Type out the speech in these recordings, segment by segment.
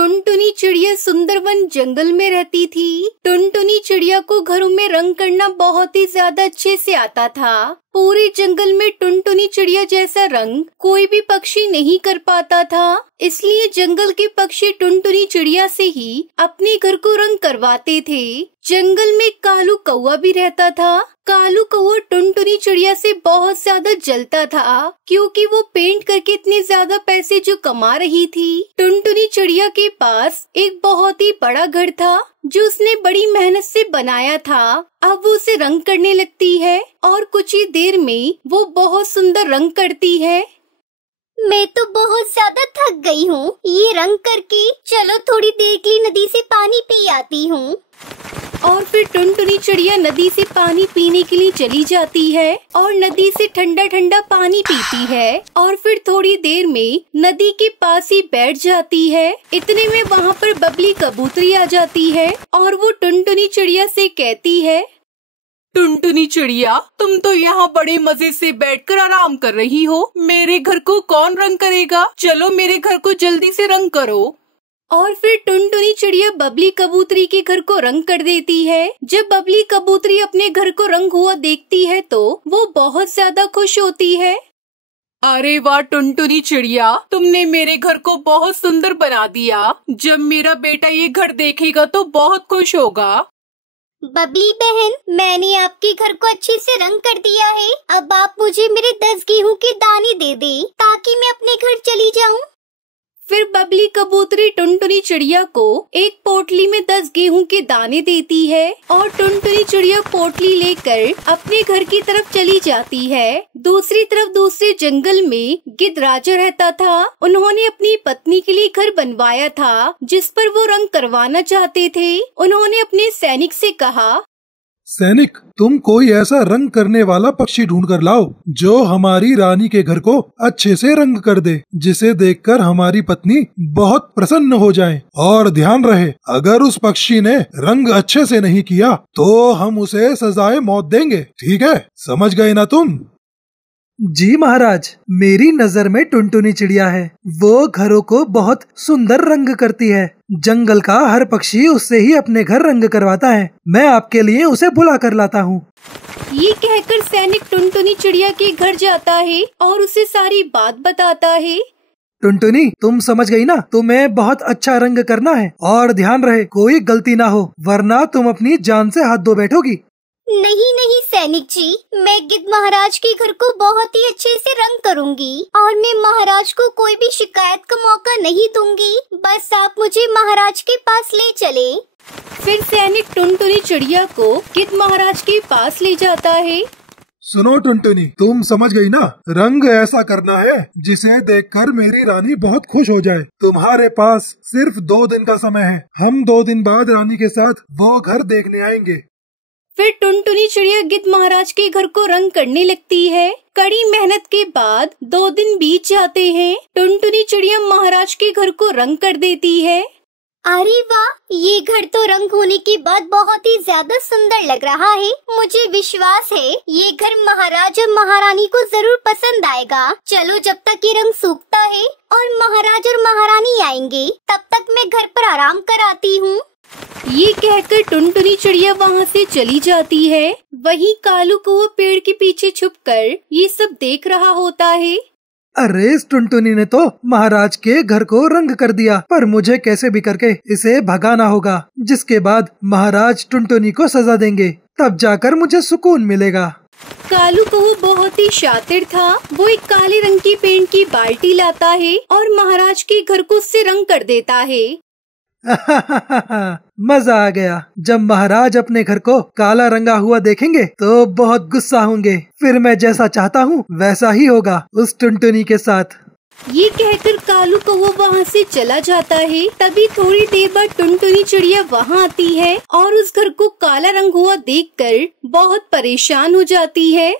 टुनटुनी चिड़िया सुंदरवन जंगल में रहती थी। टुनटुनी चिड़िया को घरों में रंग करना बहुत ही ज्यादा अच्छे से आता था। पूरे जंगल में टुनटुनी चिड़िया जैसा रंग कोई भी पक्षी नहीं कर पाता था, इसलिए जंगल के पक्षी टुनटुनी चिड़िया से ही अपने घर को रंग करवाते थे। जंगल में कालू कौवा भी रहता था। कालू कौवा टुनटुनी चिड़िया से बहुत ज्यादा जलता था, क्योंकि वो पेंट करके इतने ज्यादा पैसे जो कमा रही थी। टुनटुनी चिड़िया के पास एक बहुत ही बड़ा घर था जो उसने बड़ी मेहनत से बनाया था। अब वो उसे रंग करने लगती है और कुछ ही देर में वो बहुत सुंदर रंग करती है। मैं तो बहुत ज्यादा थक गई हूँ ये रंग करके। चलो थोड़ी देर के लिए नदी से पानी पी आती हूँ। और फिर टुनटुनी चिड़िया नदी से पानी पीने के लिए चली जाती है और नदी से ठंडा ठंडा पानी पीती है और फिर थोड़ी देर में नदी के पास ही बैठ जाती है। इतने में वहाँ पर बबली कबूतरी आ जाती है और वो टुनटुनी चिड़िया से कहती है, टुनटुनी चिड़िया, तुम तो यहाँ बड़े मजे से बैठकर आराम कर रही हो। मेरे घर को कौन रंग करेगा? चलो मेरे घर को जल्दी से रंग करो। और फिर टुनटुनी चिड़िया बबली कबूतरी के घर को रंग कर देती है। जब बबली कबूतरी अपने घर को रंग हुआ देखती है तो वो बहुत ज्यादा खुश होती है। अरे वाह टुनटुनी चिड़िया, तुमने मेरे घर को बहुत सुंदर बना दिया। जब मेरा बेटा ये घर देखेगा तो बहुत खुश होगा। बबली बहन, मैंने आपके घर को अच्छे से रंग कर दिया है। अब आप मुझे मेरे 10 गेहूं के दाने दे दे ताकि मैं अपने घर चली जाऊं। फिर बबली कबूतरी टुनटुनी चिड़िया को एक पोटली में 10 गेहूं के दाने देती है और टुनटुनी चिड़िया पोटली लेकर अपने घर की तरफ चली जाती है। दूसरी तरफ दूसरे जंगल में गिद्ध राजा रहता था। उन्होंने अपनी पत्नी के लिए घर बनवाया था जिस पर वो रंग करवाना चाहते थे। उन्होंने अपने सैनिक से कहा, सैनिक, तुम कोई ऐसा रंग करने वाला पक्षी ढूंढ कर लाओ जो हमारी रानी के घर को अच्छे से रंग कर दे, जिसे देखकर हमारी पत्नी बहुत प्रसन्न हो जाए। और ध्यान रहे, अगर उस पक्षी ने रंग अच्छे से नहीं किया तो हम उसे सजाए मौत देंगे। ठीक है, समझ गए ना तुम? जी महाराज, मेरी नजर में टुनटुनी चिड़िया है। वो घरों को बहुत सुंदर रंग करती है। जंगल का हर पक्षी उससे ही अपने घर रंग करवाता है। मैं आपके लिए उसे बुला कर लाता हूँ। ये कहकर सैनिक टुनटुनी चिड़िया के घर जाता है और उसे सारी बात बताता है। टुनटुनी, तुम समझ गई ना? तुम्हें बहुत अच्छा रंग करना है और ध्यान रहे कोई गलती ना हो, वरना तुम अपनी जान से हाथ धो बैठोगी। नहीं नहीं सैनिक जी, मैं गिद्ध महाराज के घर को बहुत ही अच्छे से रंग करूंगी और मैं महाराज को कोई भी शिकायत का मौका नहीं दूंगी। बस आप मुझे महाराज के पास ले चले। फिर सैनिक टुनटुनी चिड़िया को गिद्ध महाराज के पास ले जाता है। सुनो टुनटुनी, तुम समझ गई ना? रंग ऐसा करना है जिसे देखकर मेरी रानी बहुत खुश हो जाए। तुम्हारे पास सिर्फ 2 दिन का समय है। हम 2 दिन बाद रानी के साथ वो घर देखने आएंगे। फिर टुनटुनी चिड़िया गिद्ध महाराज के घर को रंग करने लगती है। कड़ी मेहनत के बाद 2 दिन बीत जाते हैं। टुनटुनी चिड़िया महाराज के घर को रंग कर देती है। अरे वाह, ये घर तो रंग होने के बाद बहुत ही ज्यादा सुंदर लग रहा है। मुझे विश्वास है ये घर महाराज और महारानी को जरूर पसंद आएगा। चलो जब तक ये रंग सूखता है और महाराज और महारानी आएंगे तब तक मैं घर पर आराम कर आती हूँ। ये कहकर टुनटुनी चिड़िया वहाँ से चली जाती है। वहीं कालू कौवा पेड़ के पीछे छुपकर ये सब देख रहा होता है। अरे इस टुनटुनी ने तो महाराज के घर को रंग कर दिया, पर मुझे कैसे भी करके इसे भगाना होगा, जिसके बाद महाराज टुनटुनी को सजा देंगे। तब जाकर मुझे सुकून मिलेगा। कालू कौवा बहुत ही शातिर था। वो एक काले रंग की पेंट की बाल्टी लाता है और महाराज के घर को उससे रंग कर देता है। मजा आ गया। जब महाराज अपने घर को काला रंगा हुआ देखेंगे तो बहुत गुस्सा होंगे। फिर मैं जैसा चाहता हूँ वैसा ही होगा उस टुनटुनी के साथ। ये कहकर कालू कौवा वहाँ से चला जाता है। तभी थोड़ी देर बाद टुनटुनी चिड़िया वहाँ आती है और उस घर को काला रंग हुआ देखकर बहुत परेशान हो जाती है।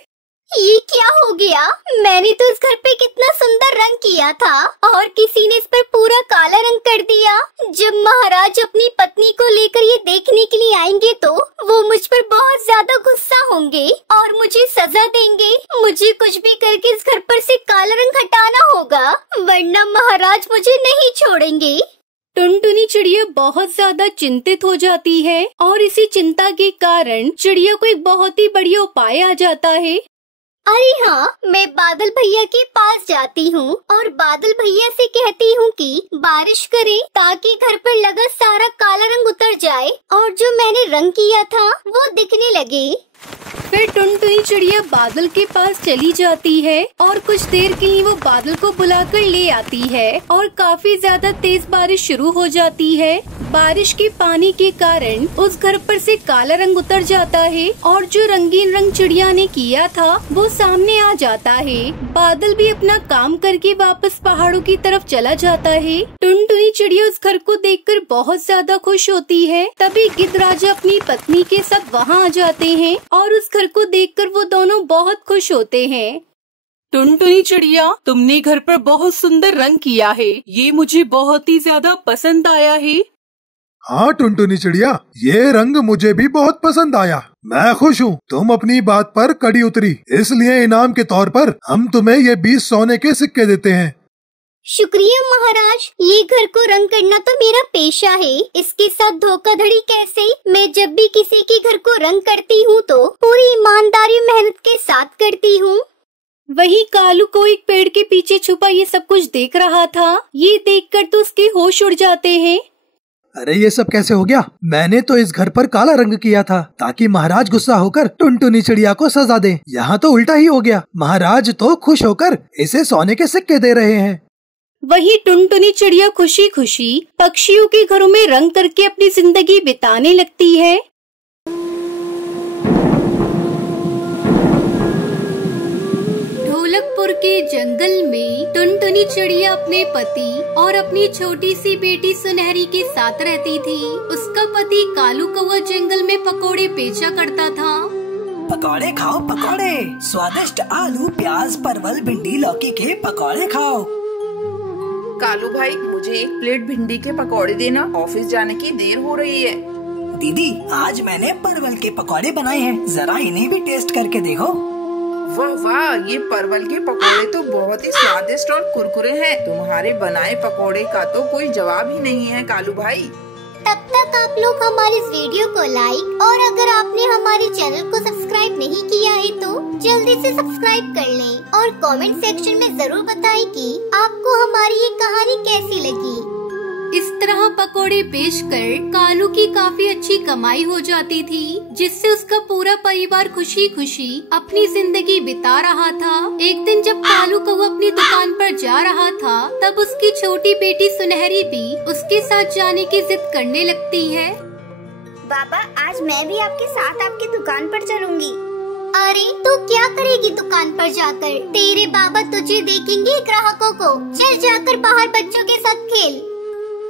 ये क्या हो गया? मैंने तो इस घर पे कितना सुंदर रंग किया था और किसी ने इस पर पूरा काला रंग कर दिया। जब महाराज अपनी पत्नी को लेकर ये देखने के लिए आएंगे तो वो मुझ पर बहुत ज्यादा गुस्सा होंगे और मुझे सजा देंगे। मुझे कुछ भी करके इस घर पर से काला रंग हटाना होगा, वरना महाराज मुझे नहीं छोड़ेंगे। टुनटुनी चिड़िया बहुत ज्यादा चिंतित हो जाती है और इसी चिंता के कारण चिड़िया को एक बहुत ही बढ़िया उपाय आ जाता है। अरे हाँ, मैं बादल भैया के पास जाती हूँ और बादल भैया से कहती हूँ कि बारिश करे ताकि घर पर लगा सारा काला रंग उतर जाए और जो मैंने रंग किया था वो दिखने लगे। फिर टुनटुनी चिड़िया बादल के पास चली जाती है और कुछ देर के लिए वो बादल को बुलाकर ले आती है और काफी ज्यादा तेज बारिश शुरू हो जाती है। बारिश के पानी के कारण उस घर पर से काला रंग उतर जाता है और जो रंगीन रंग चिड़िया ने किया था वो सामने आ जाता है। बादल भी अपना काम करके वापस पहाड़ों की तरफ चला जाता है। टुनटुनी चिड़िया उस घर को देखकर बहुत ज्यादा खुश होती है। तभी गिद्धराजा अपनी पत्नी के साथ वहाँ आ जाते हैं और उस घर को देखकर वो दोनों बहुत खुश होते हैं। टुनटुनी चिड़िया, तुमने घर पर बहुत सुंदर रंग किया है, ये मुझे बहुत ही ज्यादा पसंद आया है। हाँ टुनटुनी चिड़िया, ये रंग मुझे भी बहुत पसंद आया। मैं खुश हूँ तुम अपनी बात पर कड़ी उतरी, इसलिए इनाम के तौर पर हम तुम्हें ये 20 सोने के सिक्के देते हैं। शुक्रिया महाराज, ये घर को रंग करना तो मेरा पेशा है, इसके साथ धोखाधड़ी कैसे? मैं जब भी किसी के घर को रंग करती हूँ तो पूरी ईमानदारी मेहनत के साथ करती हूँ। वही कालू को एक पेड़ के पीछे छुपा ये सब कुछ देख रहा था। ये देखकर तो उसके होश उड़ जाते हैं। अरे ये सब कैसे हो गया? मैंने तो इस घर पर काला रंग किया था ताकि महाराज गुस्सा होकर टुनटुनी चिड़िया को सजा दे। यहाँ तो उल्टा ही हो गया, महाराज तो खुश होकर इसे सोने के सिक्के दे रहे हैं। वही टुनटुनी चिड़िया खुशी खुशी पक्षियों के घरों में रंग करके अपनी जिंदगी बिताने लगती है। ढोलकपुर के जंगल में टुनटुनी चिड़िया अपने पति और अपनी छोटी सी बेटी सुनहरी के साथ रहती थी। उसका पति कालू कौवा जंगल में पकोड़े बेचा करता था। पकौड़े खाओ पकौड़े, स्वादिष्ट आलू प्याज परवल भिंडी लौकी के पकौड़े खाओ। कालू भाई, मुझे 1 प्लेट भिंडी के पकौड़े देना, ऑफिस जाने की देर हो रही है। दीदी, आज मैंने परवल के पकौड़े बनाए हैं, जरा इन्हें भी टेस्ट करके देखो। वाह वाह, ये परवल के पकौड़े तो बहुत ही स्वादिष्ट और कुरकुरे हैं। तुम्हारे बनाए पकौड़े का तो कोई जवाब ही नहीं है कालू भाई। तब तक आप लोग हमारे इस वीडियो को लाइक और अगर आपने हमारे चैनल को सब्सक्राइब नहीं किया है तो जल्दी से सब्सक्राइब कर लें और कमेंट सेक्शन में जरूर बताएं कि आपको हमारी ये कहानी कैसी लगी। इस तरह पकोड़े बेचकर कालू की काफी अच्छी कमाई हो जाती थी, जिससे उसका पूरा परिवार खुशी खुशी अपनी जिंदगी बिता रहा था। एक दिन जब कालू कौवा अपनी दुकान पर जा रहा था, तब उसकी छोटी बेटी सुनहरी भी उसके साथ जाने की जिद करने लगती है। बाबा, आज मैं भी आपके साथ आपकी दुकान पर चलूंगी। अरे तू क्या करेगी दुकान पर जाकर? तेरे बाबा तुझे देखेंगे ग्राहकों को। चल जाकर बाहर बच्चों के साथ खेल।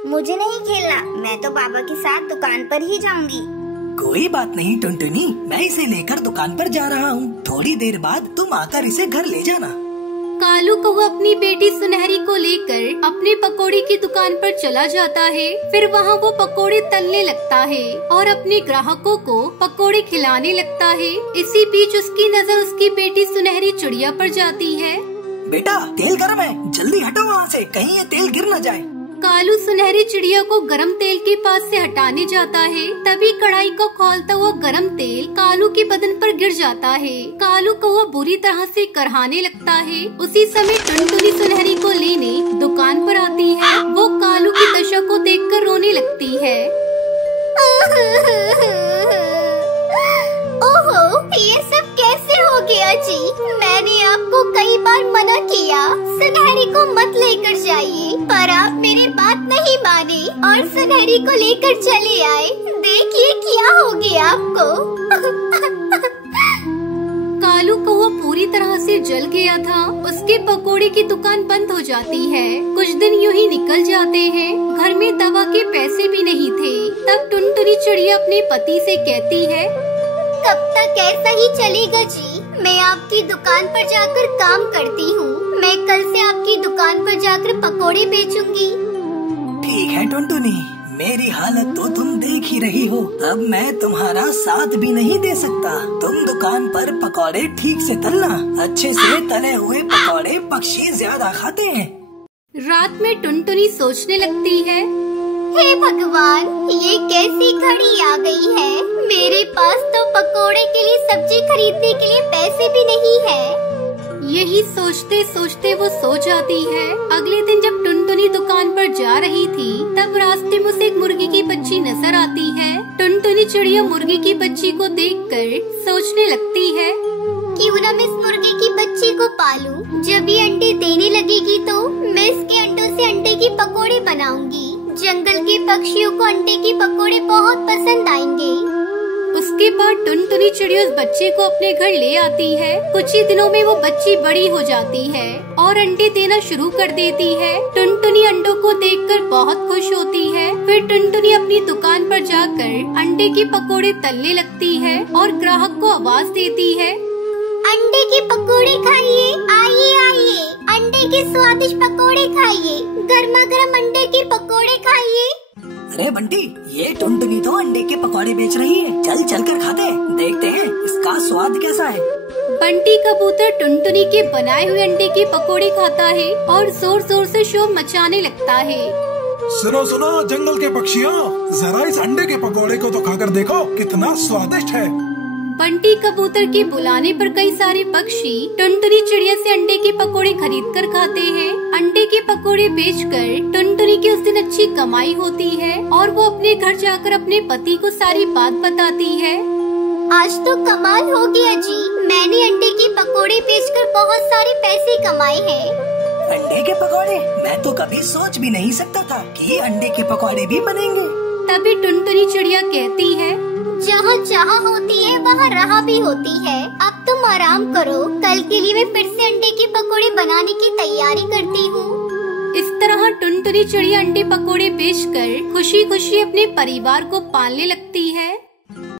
मुझे नहीं खेलना, मैं तो बाबा के साथ दुकान पर ही जाऊंगी। कोई बात नहीं टुनटुनी, मैं इसे लेकर दुकान पर जा रहा हूँ। थोड़ी देर बाद तुम आकर इसे घर ले जाना। कालू कौवा अपनी बेटी सुनहरी को लेकर अपने पकोड़े की दुकान पर चला जाता है। फिर वहाँ वो पकोड़े तलने लगता है और अपने ग्राहकों को पकोड़े खिलाने लगता है। इसी बीच उसकी नजर उसकी बेटी सुनहरी चिड़िया पर जाती है। बेटा, तेल गर्म है, जल्दी हटो वहाँ से, कहीं ये तेल गिर न जाए। कालू सुनहरी चिड़िया को गरम तेल के पास से हटाने जाता है। तभी कढ़ाई को खोलता हुआ गरम तेल कालू के बदन पर गिर जाता है। कालू कौवा बुरी तरह से करहाने लगता है। उसी समय टुनटुनी सुनहरी को लेने दुकान पर आती है। वो कालू की दशा को देखकर रोने लगती है। ओहो, ये सब कैसे हो गया जी? मैंने आपको कई बार मना किया सुनहरी को मत लेकर जाइए, पर आप मेरी बात नहीं माने और सुनहरी को लेकर चले आए। देखिए क्या हो गया आपको। कालू कौवा पूरी तरह से जल गया था। उसके पकोड़े की दुकान बंद हो जाती है। कुछ दिन यूं ही निकल जाते हैं। घर में दवा के पैसे भी नहीं थे। तब टुनटुनी चिड़िया अपने पति से कहती है, कब तक ऐसा ही चलेगा जी? मैं आपकी दुकान पर जाकर काम करती हूँ। मैं कल से आपकी दुकान पर जाकर पकोड़े बेचूंगी। ठीक है टुनटुनी, मेरी हालत तो तुम देख ही रही हो। अब मैं तुम्हारा साथ भी नहीं दे सकता। तुम दुकान पर पकौड़े ठीक से तलना। अच्छे से तले हुए पकौड़े पक्षी ज्यादा खाते हैं। रात में टुनटुनी सोचने लगती है, हे भगवान, ये कैसी घड़ी आ गई है। मेरे पास तो पकोड़े के लिए सब्जी खरीदने के लिए पैसे भी नहीं है। यही सोचते सोचते वो सो जाती है। अगले दिन जब टुनटुनी दुकान पर जा रही थी, तब रास्ते में उसे एक मुर्गी की बच्ची नजर आती है। टुनटुनी चिड़िया मुर्गी की बच्ची को देखकर सोचने लगती है, क्यों ना मैं इस मुर्गी की बच्ची को पालूं। जब ये अंडे देने लगेगी तो मैं इसके अंडों से अंडे की पकोड़े बनाऊंगी। जंगल के पक्षियों को अंडे की पकोड़े बहुत पसंद आएंगे। उसके बाद टुनटुनी चिड़िया उस बच्चे को अपने घर ले आती है। कुछ ही दिनों में वो बच्ची बड़ी हो जाती है और अंडे देना शुरू कर देती है। टुनटुनी अंडों को देखकर बहुत खुश होती है। फिर टुनटुनी अपनी दुकान पर जाकर अंडे की पकोड़े तलने लगती है और ग्राहक को आवाज देती है, अंडे के पकोड़े खाइए, आइए आइए, अंडे के स्वादिष्ट पकोड़े खाइए, गर्मा गर्म अंडे के पकोड़े खाइए। अरे बंटी, ये टुनटुनी तो अंडे के पकौड़े बेच रही है। चल चल कर खाते, देखते हैं इसका स्वाद कैसा है। बंटी कबूतर टुनटुनी के बनाए हुए अंडे के पकोड़े खाता है और जोर जोर से शोर मचाने लगता है। सुनो सुनो जंगल के पक्षियों, जरा इस अंडे के पकोड़े को तो खाकर देखो, कितना स्वादिष्ट है। बंटी कबूतर के बुलाने पर कई सारे पक्षी टुनटुनी चिड़िया से अंडे के पकोड़े खरीद कर खाते हैं। अंडे के पकोड़े बेचकर टुनटुनी की उस दिन अच्छी कमाई होती है और वो अपने घर जाकर अपने पति को सारी बात बताती है। आज तो कमाल हो गया जी, मैंने अंडे के पकोड़े बेचकर बहुत सारे पैसे कमाए हैं। अंडे के पकौड़े? मैं तो कभी सोच भी नहीं सकता था कि अंडे के पकौड़े भी बनेंगे। तभी टुनटुनी चिड़िया कहती है, जहाँ चाह होती है वहाँ राह भी होती है। अब तुम आराम करो, कल के लिए मैं फिर से अंडे के पकोड़े बनाने की तैयारी करती हूँ। इस तरह टुनटुनी चिड़िया अंडे पकोड़े बेचकर खुशी खुशी अपने परिवार को पालने लगती है।